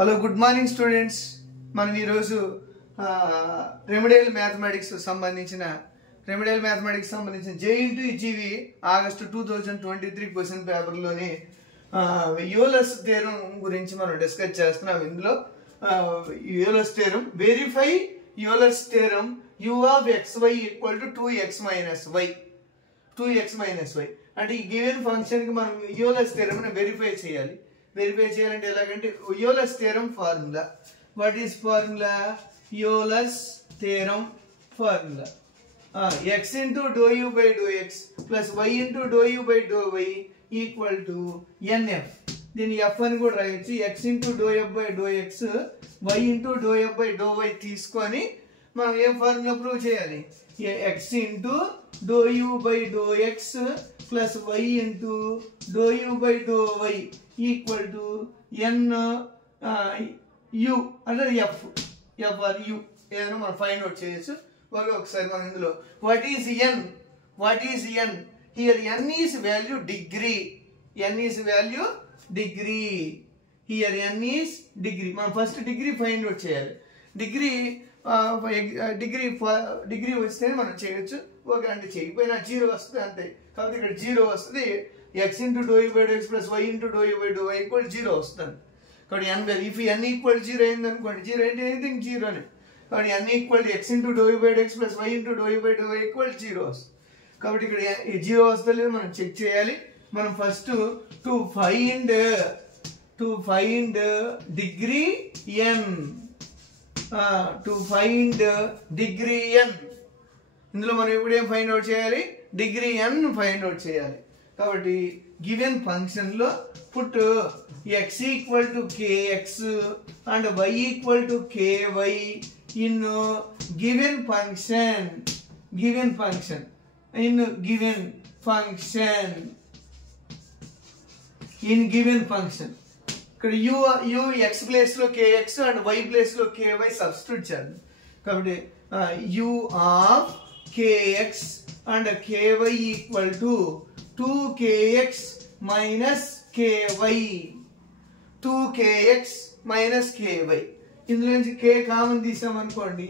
Hello good morning students. మనం ఈరోజు remedial mathematics సంబంధించిన JEE ఆగస్టు 2023 క్వశ్చన్ పేపర్లోని యూలర్స్ థియరం గురించి మనం డిస్కస్ చేస్తున్నాం. ఇందులో Euler's theorem, verify Euler's theorem u of xy equal to 2x minus y అంటే ఈ గివెన్ ఫంక్షన్కి మనం యూలర్స్ థియరంని వెరిఫై చేయాలంటే ఎలాగంటే Euler's theorem formula. What is formula? Euler's theorem formula x into dou u by dou x plus y into dou u by dou y equal to nf. దీని f అని కూడా రాయొచ్చు. x into dou f by dou x, y into dou f by dou y తీసుకొని మనం ఏం formula prove చేయాలి? x into dou u by dou x plus y into dou u by dou y equal to n u అంటే f or u ఏదైనా మనం find out చేయొచ్చు. ఒకసారి మనం ఇందులో what is n here n is value degree, here n is degree. మనం first degree find out చేయాలి. Degree వస్తే మనం చేయొచ్చు. ఓకే అంటే చేయకపోయినా 0 వస్తుంది అంతే. కాబట్టి ఇక్కడ 0 వస్తుంది. x into dou u by dou x plus y into dou u by dou y equal 0 వస్తుంది. కాబట్టి n value if n equal 0 అయింది అనుకోండి, 0 అంటే ఎనీథింగ్ 0 అని. కాబట్టి n equal x into dou u by dou x plus y into dou u by dou y equal 0 వస్తుంది. కాబట్టి ఇక్కడ 0 వస్తలేదు, మనం చెక్ చేయాలి. మనం first to find degree n, to find degree n. ఇందులో మనం ఇప్పుడు ఏం ఫైండ్ అవుట్ చేయాలి? డిగ్రీ n ఫైండ్ అవుట్ చేయాలి. కాబట్టి గివెన్ ఫంక్షన్ లో put x equal to kx and y equal to ky in given function ఇక్కడ u x ప్లేస్ లో kx అండ్ y ప్లేస్ లో ky సబ్స్టిట్యూట్ చేయాలి. కాబట్టి u of kx and ky equal to 2kx minus ky, 2kx minus ky. ఇందులో నుంచి k common తీసామనుకోండి,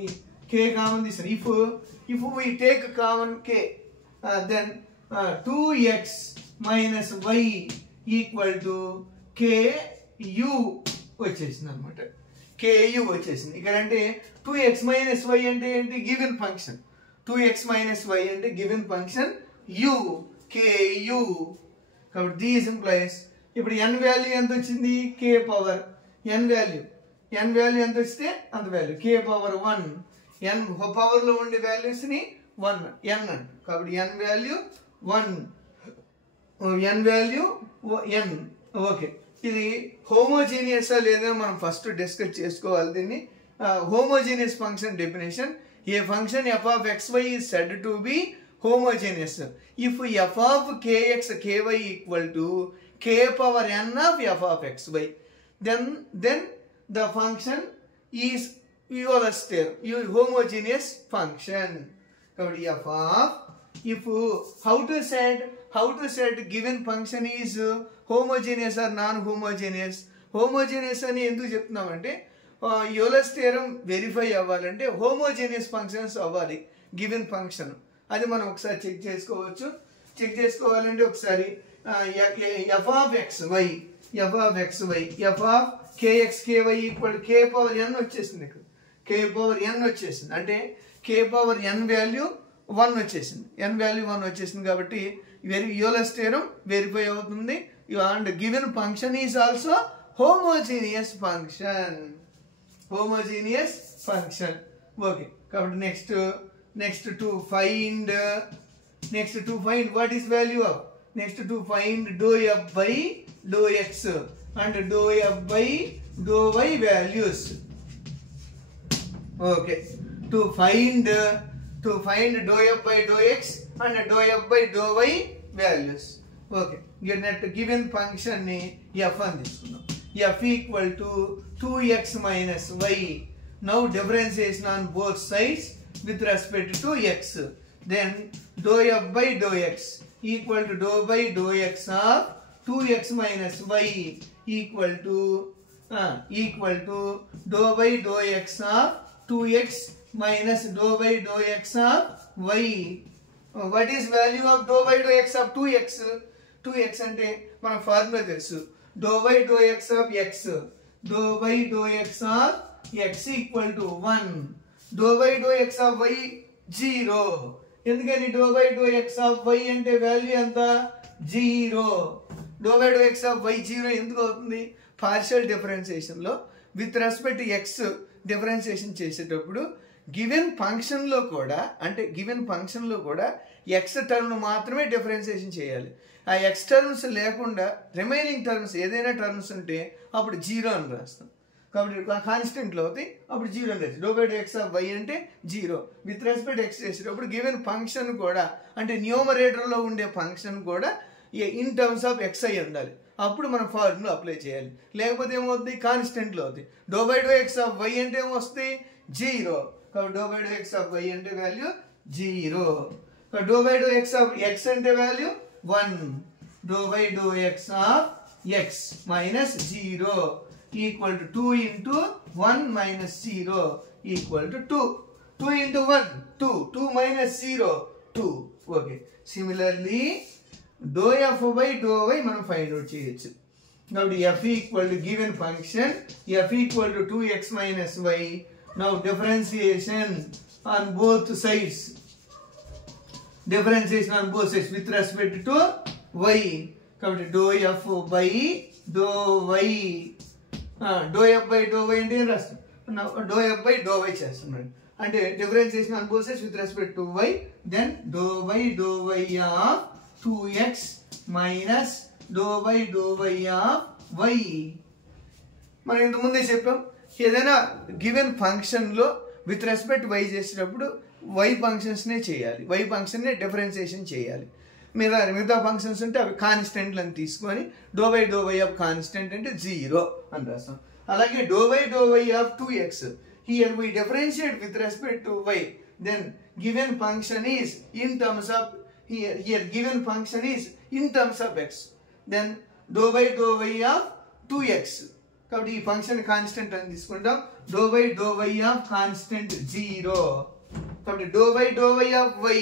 if we take common k, then 2x minus y equal to ku వచ్చేసింది అనమాట. ku వచ్చేసింది. ఇక్కడ అంటే 2x minus y అంటే ఏంటి? Given function. 2x minus y అంటే గివెన్ ఫంక్షన్ u, ku. కాబట్టి దీస్ ఇంప్లైస్ ఇప్పుడు n వాల్యూ ఎంత వచ్చింది? k పవర్ n వాల్యూ ఎంత వస్తే అంత value k power 1. n power లో ఉండే వాల్యూస్ ని 1 n అంట. కాబట్టి n వాల్యూ 1, n. ఓకే, ఇది హోమోజీనియస్ లేదా మనం ఫస్ట్ డిస్కస్ చేసుకోవాలి. దీన్ని homogeneous function definition. A function f of xy is said to be homogeneous if f of kx ky equal to k power n of f of xy, then the function is Euler's theorem, homogeneous function. కాబట్టి f of, if how to set given function is homogeneous or non-homogeneous. homogeneous అని ఎందుకు చెప్తున్నామంటే Euler's theorem verify అవ్వాలంటే homogeneous functions అవ్వాలి given function. అది మనం ఒకసారి check చేసుకోవాలంటే ఒకసారి f of xy, f of kx ky equal k power n వచ్చేసింది. ఇక్కడ k పవర్ n వచ్చేసింది అంటే k పవర్ n వాల్యూ 1 వచ్చేసింది. కాబట్టి యూలర్స్ థియరం వెరిఫై అవుతుంది. And given function is also homogeneous function. Okay, కాబట్టి next to find what is value of, to find dou f by dou x and dou f by dou y values. Okay, to find dou f by dou x and dou f by dou y values. Okay, given function ni f అని తీసుకుందాం. f equal to 2x minus y. Now differentiation on both sides with respect to x. Then dou f by dou x equal to dou by dou x of 2x minus y equal to equal to doe by do X of 2x minus doe by do X of y. What is value of doe by do X of 2x అంటే మన formula తెలుసు, doe by do X of x, doe by do X of x equal to 1, do by do X of y 0. ఎందుకని doe by do X of y అంటే value ఎంత 0. Doe by do X of y 0 ఎందుకు అవుతుంది? Partial డిఫరెన్షియేషన్లో with respect x differentiation చేసేటప్పుడు given ఫంక్షన్లో కూడా, అంటే గివెన్ ఫంక్షన్లో కూడా ఎక్స్ టర్మ్ మాత్రమే డిఫరెన్షియేషన్ చేయాలి. ఆ ఎక్స్ టర్మ్స్ లేకుండా రిమైనింగ్ టర్మ్స్ ఏదైనా టర్మ్స్ ఉంటే అప్పుడు 0 అని రాస్తాం. కాబట్టి కాన్స్టెంట్లో అవుతాయి, అప్పుడు 0 అని రాస్తాం. Doe by do X of y అంటే 0. విత్ రెస్పెక్ట్ ఎక్స్ చేసేటప్పుడు గివెన్ ఫంక్షన్ కూడా, అంటే న్యూమరేటర్లో ఉండే ఫంక్షన్ కూడా ఇన్ టర్మ్స్ ఆఫ్ ఎక్స్ అయి ఉండాలి. అప్పుడు మనం ఫార్ములా అప్లై చేయాలి. లేకపోతే ఏమవుతుంది? కాన్స్టెంట్లో అవుతుంది. Doe by do X of y అంటే ఏమొస్తుంది? 0. కాబట్టి doe by do X of y అంటే value 0. Doe by do X of x అంటే value 1. Do by do X of x minus 0 equal to 2 into 1 minus 0 equal to 2. 2 into 1 2, 2 minus 0 2. Okay, similarly doe F by do Y మనం find out చేయొచ్చు. కాబట్టి F equal to given function F equal to 2x minus y. Now differentiation on both sides, differentiation on both sides with respect to y. కాబట్టి doe F by do Y, doe F by do Y అంటే ఏం రాస్తాం? Doe F by do Y చేస్తున్నాడు, అంటే differentiation on both sides with respect to y. Then doe by do why of 2x minus doe by do why of y. మనం ఇంత ముందే చెప్పాం, ఏదైనా గివెన్ ఫంక్షన్లో విత్ రెస్పెక్ట్ y చేసేటప్పుడు y ఫంక్షన్స్నే చేయాలి, y ఫంక్షన్నే డిఫరెన్షియేషన్ చేయాలి. మిగతా ఫంక్షన్స్ ఉంటే అవి కాన్స్టెంట్లను తీసుకొని doh by do why of constant అంటే 0 అని రాస్తాం. అలాగే doh by do why of 2x, here we differentiate with respect to y. Then given function is in terms of here given function is in terms of x, then do by do y of 2x. కాబట్టి ఈ function constant అని తీసుకుంటాం. do by do y of constant 0. కాబట్టి do by do y of y,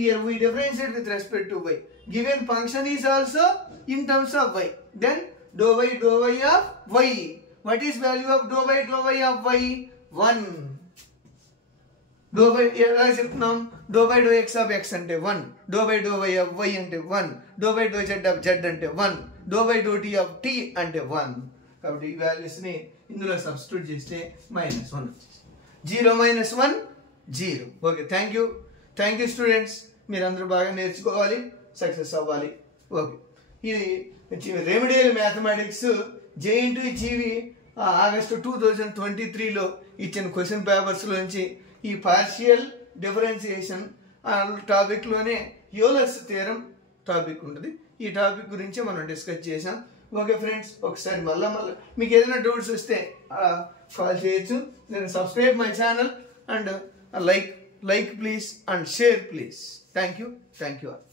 here we differentiate with respect to y. Given function is also in terms of y, then do by do y of y. What is value of do by do y of y? 1. Do by ఎలా చెప్తున్నాం? Doh by do X of x అంటే 1, do by do why of y అంటే 1, do by doh z of z అంటే 1, do by doh t of t అంటే 1. కాబట్టి ఈ వాల్యూస్ని ఇందులో సబ్స్టిట్యూట్ చేస్తే -1 0 minus 1 0. Okay, thank you students. మీరందరూ బాగా నేర్చుకోవాలి, సక్సెస్ అవ్వాలి. ఓకే, ఇది రెమెడియల్ మ్యాథమెటిక్స్ JNTE ఆగస్టు 2023లో ఇచ్చిన క్వశ్చన్ పేపర్స్లోంచి ఈ పార్షియల్ డిఫరెన్షియేషన్ టాపిక్లోనే యూలర్స్ థియరం టాపిక్ ఉంటుంది. ఈ టాపిక్ గురించి మనం డిస్కస్ చేసాం. ఓకే ఫ్రెండ్స్, ఒకసారి మళ్ళీ మీకు ఏదైనా డౌట్స్ వస్తే కాల్ చేయొచ్చు. నేను subscribe my channel and like please and share please. Thank you all.